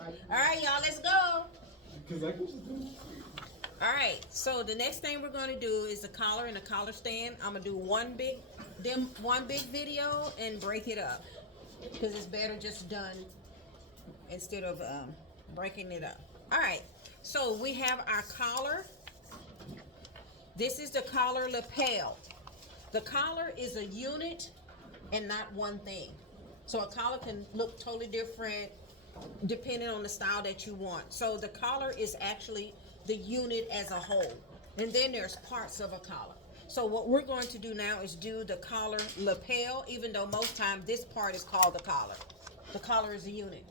All right, y'all, let's go. Because I can just do it. All right, so the next thing we're going to do is the collar and the collar stand. I'm gonna do one big video and break it up because it's better just done instead of breaking it up. All right, so we have our collar. This is the collar lapel. The collar is a unit and not one thing. So a collar can look totally different depending on the style that you want. So the collar is actually the unit as a whole. And then there's parts of a collar. So what we're going to do now is do the collar lapel, even though most times this part is called the collar. The collar is a unit.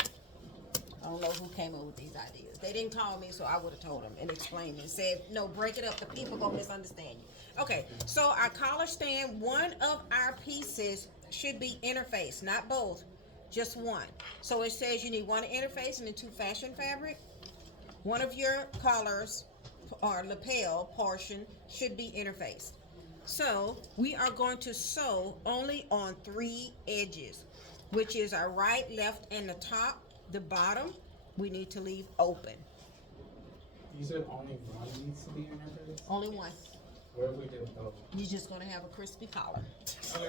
I don't know who came up with these ideas. They didn't call me, so I would have told them and explained and said, no, break it up. The people gonna misunderstand you. Okay, so our collar stand, one of our pieces should be interfaced, not both, just one. So it says you need one interface and then two fashion fabric. One of your collars or lapel portion should be interfaced. So we are going to sew only on 3 edges, which is our right, left, and the top. The bottom we need to leave open. You said only one needs to be in your face? Only one. Where we did though? You're just gonna have a crispy collar. Okay.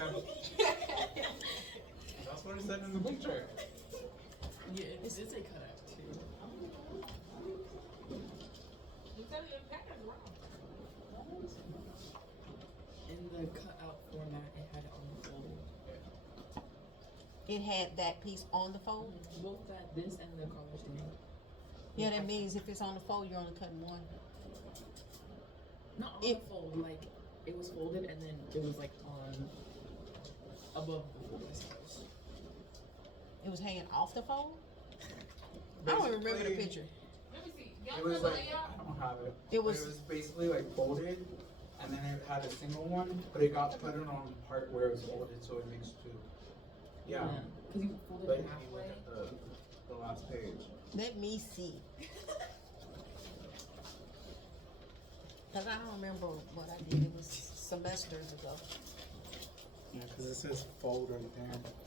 That's what it said in the picture. Yeah, it did say cut out too. In the cutout format, it had it on the fold. It had that piece on the fold. Both that, this and the collar stand. Yeah, that means if it's on the fold, you're only cutting one. Not on the fold, like it was folded and then it was like on above the fold, I suppose. It was hanging off the fold. I don't even remember the picture. Let me see. It was like, I don't have it. It was basically like folded, and then it had a single one, but it got put in on the part where it was folded, so it makes 2. Yeah. Because you folded But it if you look halfway. at the last page. Let me see. Cause I don't remember what I did. It was semesters ago. Yeah, because it says fold right there,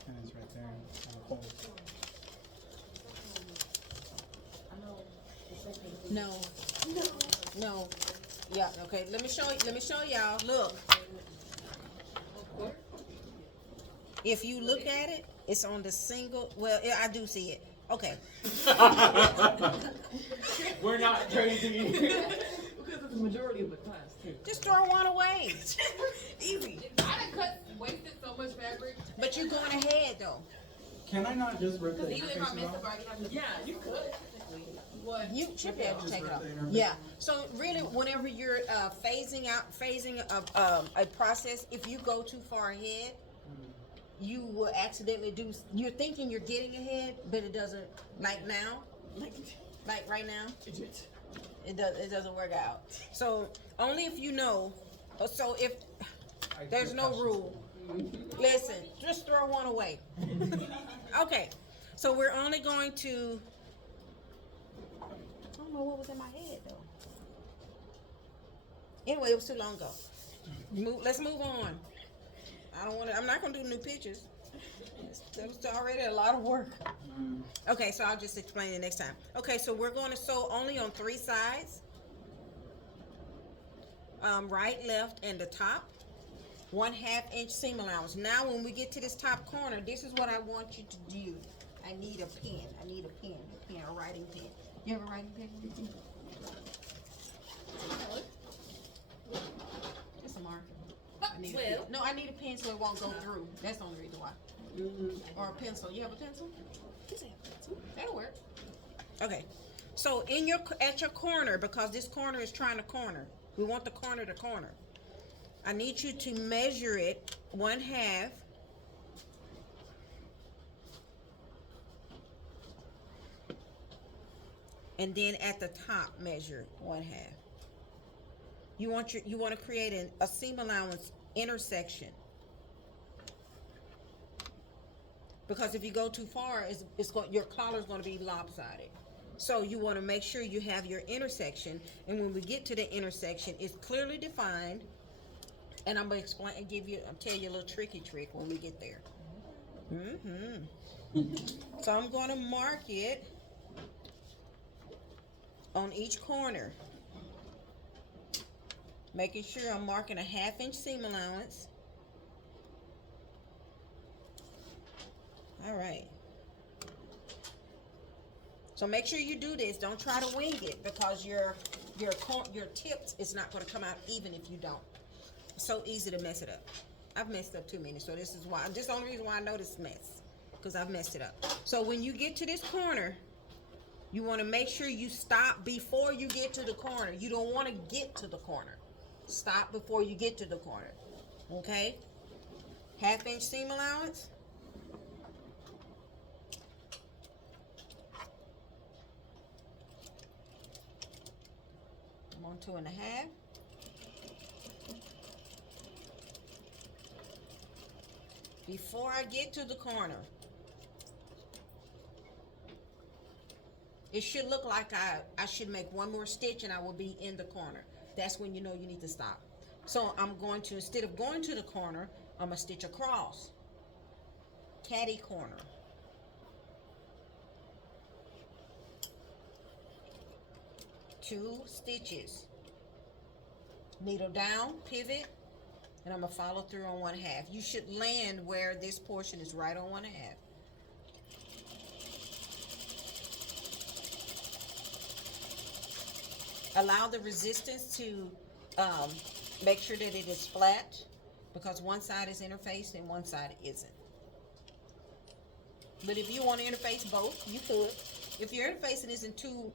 and it's right there on the fold. No. No. Yeah. Okay. Let me show you. Let me show y'all. Look. If you look at it, it's on the single. Well, yeah, I do see it. Okay. We're not crazy. Because it's the majority of the class too. Just throw one away. Easy. I done wasted so much fabric. But you're going ahead though. Can I not just rip the Even if I interfaces miss off? the bar, you have to. Yeah, you could. What? You should be able to Just take it rip off. the interface. Yeah. So really, whenever you're phasing a process, if you go too far ahead, you will accidentally do. You're thinking you're getting ahead, but it doesn't. Like now, like right now, it doesn't work out. So only if you know. So if there's no rule, listen, just throw one away. Okay. So we're only going to. I don't know what was in my head though. Anyway, it was too long ago. Let's move on. I don't want to. I'm not going to do new pictures. That was already a lot of work. Okay, so I'll just explain it next time. Okay, so we're going to sew only on 3 sides. Right, left, and the top. 1/2 inch seam allowance. Now, when we get to this top corner, this is what I want you to do. I need a pen. I need a pen. A writing pen. You have a writing pen? Just a marker. I need a pen. No, I need a pen so it won't go through. That's the only reason why. Or a pencil. You have a pencil? Yes, I have a pencil. That'll work. Okay. So at your corner, because this corner is trying to corner. We want the corner to corner. I need you to measure it 1/2. And then at the top measure 1/2. You want to create a seam allowance intersection. Because if you go too far, your collar is going to be lopsided. So you want to make sure you have your intersection, and when we get to the intersection, it's clearly defined. And I'm gonna explain and tell you a little tricky trick when we get there. So I'm going to mark it on each corner, making sure I'm marking a 1/2 inch seam allowance. All right. So make sure you do this. Don't try to wing it, because your tips is not going to come out even if you don't. It's so easy to mess it up. I've messed up too many, so this is why. This is the only reason why I know this mess, because I've messed it up. So when you get to this corner, you want to make sure you stop before you get to the corner. You don't want to get to the corner. Stop before you get to the corner. Okay? 1/2 inch seam allowance. I'm on 2.5. Before I get to the corner, it should look like I should make one more stitch and I will be in the corner. That's when you know you need to stop. So I'm going to, instead of going to the corner, I'm going to stitch across. Catty corner. Two stitches. Needle down, pivot, and I'm going to follow through on 1/2. You should land where this portion is right on 1/2. Allow the resistance to make sure that it is flat, because one side is interfaced and one side isn't. But if you want to interface both, you could. If your interfacing isn't too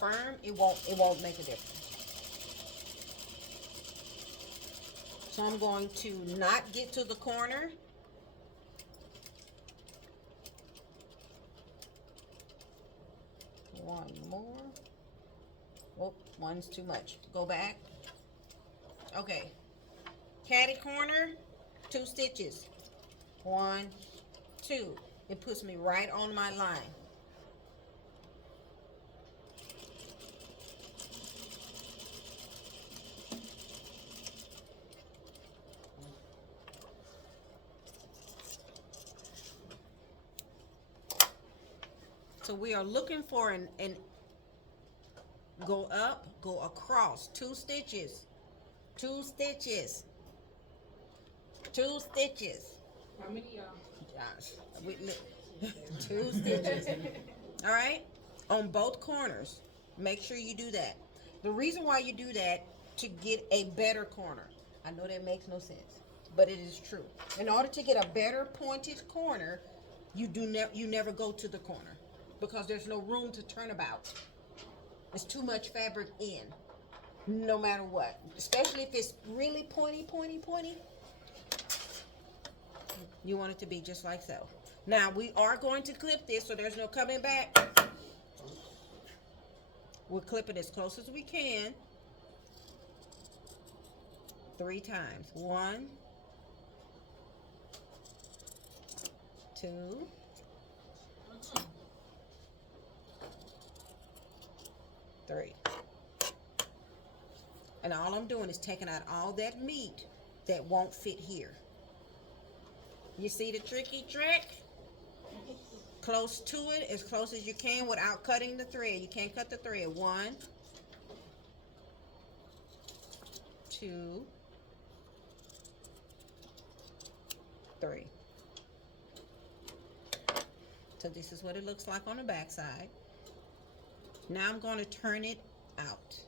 firm, it won't make a difference. So I'm going to not get to the corner. One more. Oh, one's too much. Go back. Okay. Catty corner, 2 stitches. 1, 2. It puts me right on my line. So we are looking for an go up, go across, 2 stitches, 2 stitches, 2 stitches. How many y'all? Gosh, 2 stitches. All right, on both corners. Make sure you do that. The reason why you do that, to get a better corner. I know that makes no sense, but it is true. In order to get a better pointed corner, you never go to the corner, because there's no room to turn about. It's too much fabric in, no matter what. Especially if it's really pointy. You want it to be just like so. Now, we are going to clip this, so there's no coming back. We'll clip it as close as we can. 3 times. 1, 2, 3. And all I'm doing is taking out all that meat that won't fit here. You see the tricky trick? Close to it, as close as you can without cutting the thread. You can't cut the thread. 1, 2, 3. So this is what it looks like on the back side. Now I'm going to turn it out.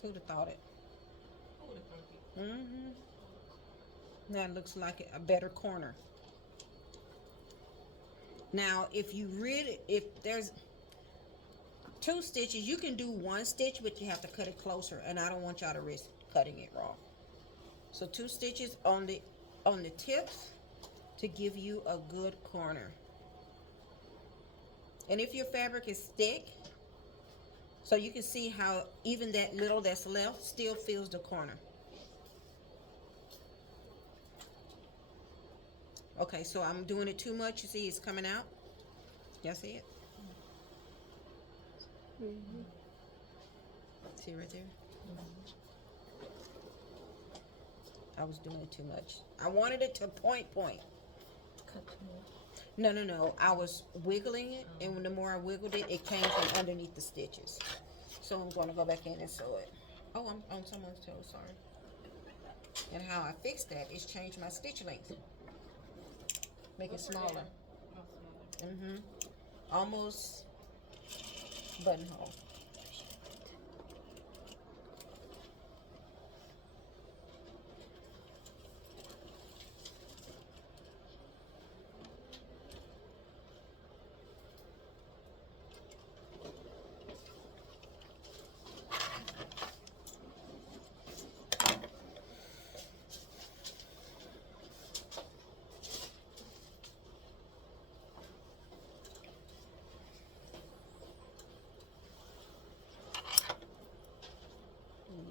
Who'd have thought it? Who would've thought it? Now it looks like a better corner. Now, if there's 2 stitches, you can do 1 stitch, but you have to cut it closer, and I don't want y'all to risk cutting it wrong. So 2 stitches on the tips to give you a good corner. And if your fabric is thick, so you can see how even that little that's left still fills the corner. Okay, so I'm doing it too much. You see it's coming out? Y'all see it? See right there? I was doing it too much. I wanted it to point. Cut to more. No. I was wiggling it, and the more I wiggled it, it came from underneath the stitches. So I'm going to go back in and sew it. Oh, I'm on someone's toe, sorry. And how I fixed that is change my stitch length. Make it smaller. Almost buttonhole.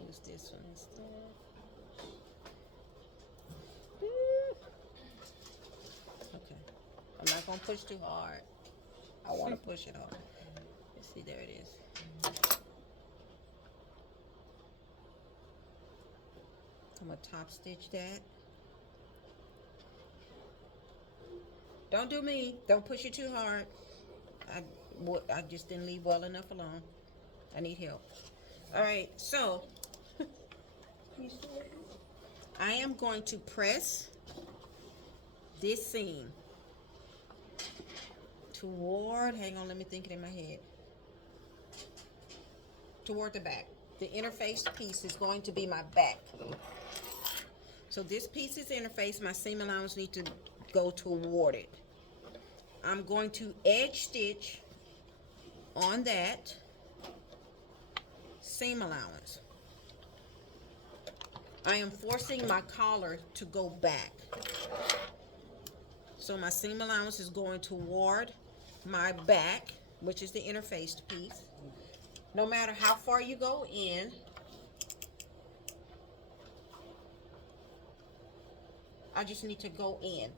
Use this one instead. Okay. I'm not gonna push too hard. I want to push it hard. Let's see, there it is. I'm gonna top stitch that. Don't do me. Don't push it too hard. I just didn't leave well enough alone. I need help. All right, so I am going to press this seam toward, hang on, let me think it in my head, toward the back. The interface piece is going to be my back. So this piece is interface, my seam allowance needs to go toward it. I'm going to edge stitch on that seam allowance. I am forcing my collar to go back. So my seam allowance is going toward my back, which is the interfaced piece. No matter how far you go in, I just need to go in.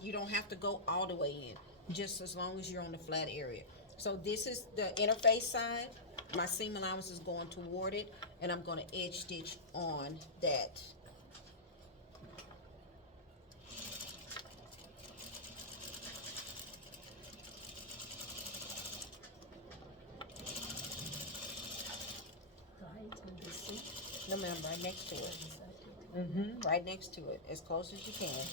You don't have to go all the way in, just as long as you're on the flat area. So this is the interface side. My seam allowance is going toward it, and I'm going to edge stitch on that. No, ma'am, right next to it. Right next to it, as close as you can.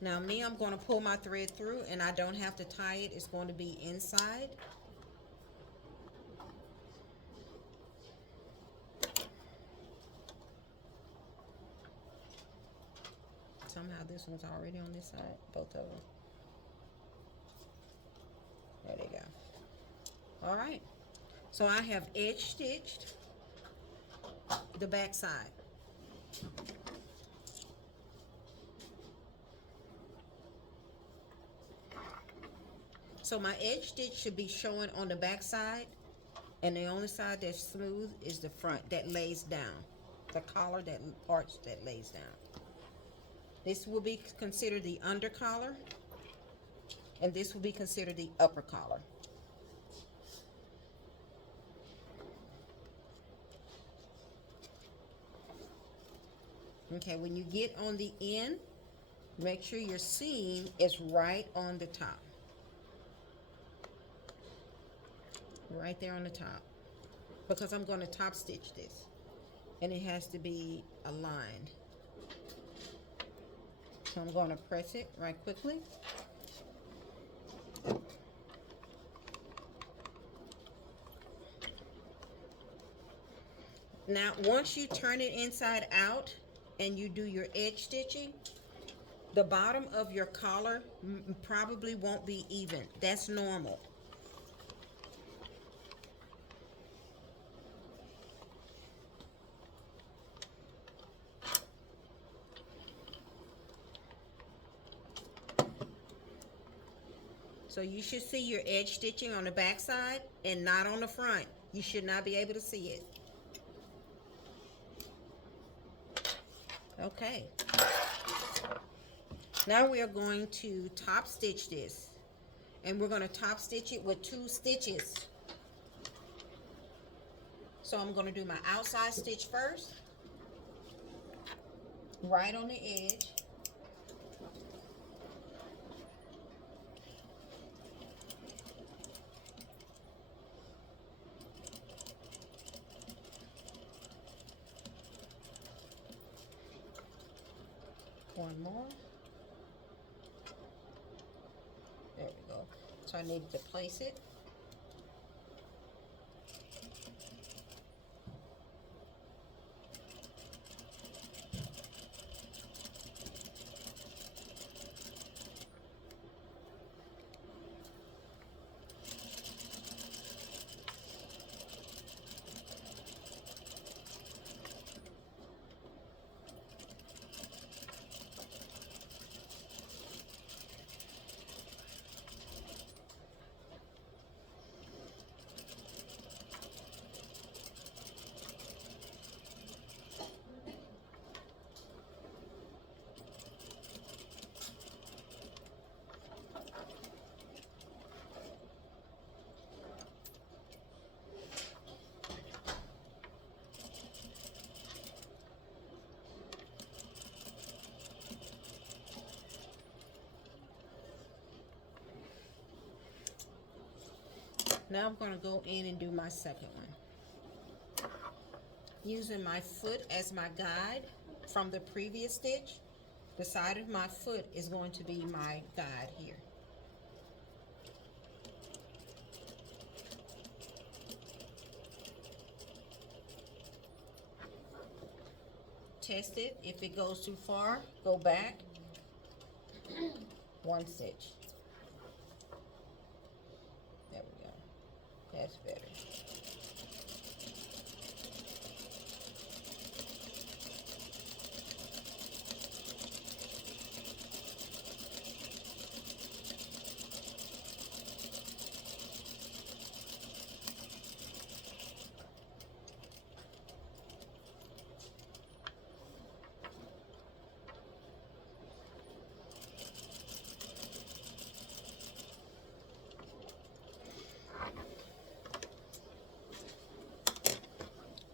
Now me, I'm going to pull my thread through, and I don't have to tie it. It's going to be inside. Somehow this one's already on this side, both of them. There they go. All right. So I have edge stitched the back side. So my edge stitch should be showing on the back side, and the only side that's smooth is the front that lays down. The collar, that part that lays down. This will be considered the under collar, and this will be considered the upper collar. Okay, when you get on the end, make sure your seam is right on the top. Right there on the top. Because I'm going to top stitch this. And it has to be aligned. So I'm going to press it right quickly. Now, once you turn it inside out and you do your edge stitching, the bottom of your collar probably won't be even. That's normal. So you should see your edge stitching on the back side and not on the front. You should not be able to see it. Okay. Now we are going to top stitch this. And we're going to top stitch it with 2 stitches. So I'm going to do my outside stitch first, right on the edge. One more. There we go. So I needed to place it. Now I'm going to go in and do my second one. Using my foot as my guide from the previous stitch, the side of my foot is going to be my guide here. Test it. If it goes too far, go back one stitch. There we go. That's better.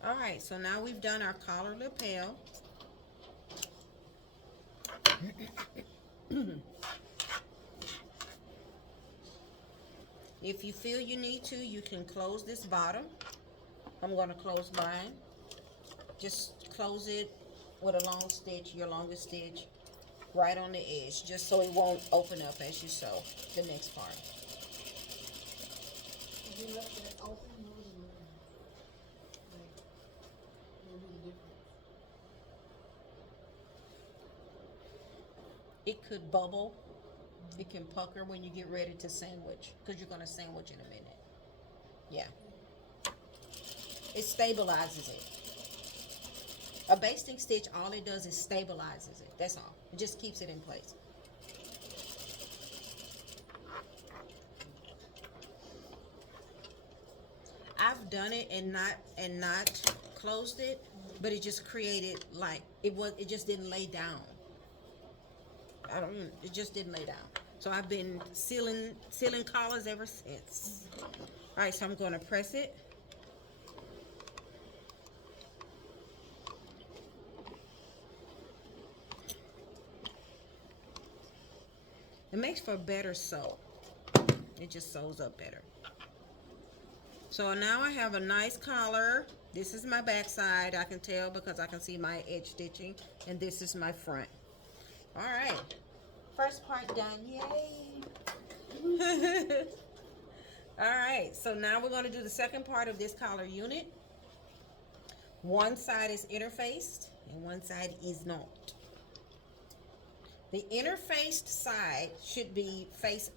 All right, so now we've done our collar lapel. If you feel you need to, you can close this bottom. I'm going to close mine. Just close it with a long stitch, your longest stitch, right on the edge, just so it won't open up as you sew the next part. If you left it open, what would it look like? What would be the difference? It could bubble. It can pucker when you get ready to sandwich, because you're going to sandwich in a minute. Yeah. It stabilizes it. A basting stitch, all it does is stabilizes it. That's all. It just keeps it in place. I've done it and not closed it, but it just created like it just didn't lay down. It just didn't lay down. So I've been sealing collars ever since. All right, so I'm going to press it. It makes for a better sew. It just sews up better. So now I have a nice collar. This is my back side. I can tell because I can see my edge stitching. And this is my front. All right. First part done. Yay. All right. So now we're going to do the second part of this collar unit. One side is interfaced and one side is not. The interfaced side should be face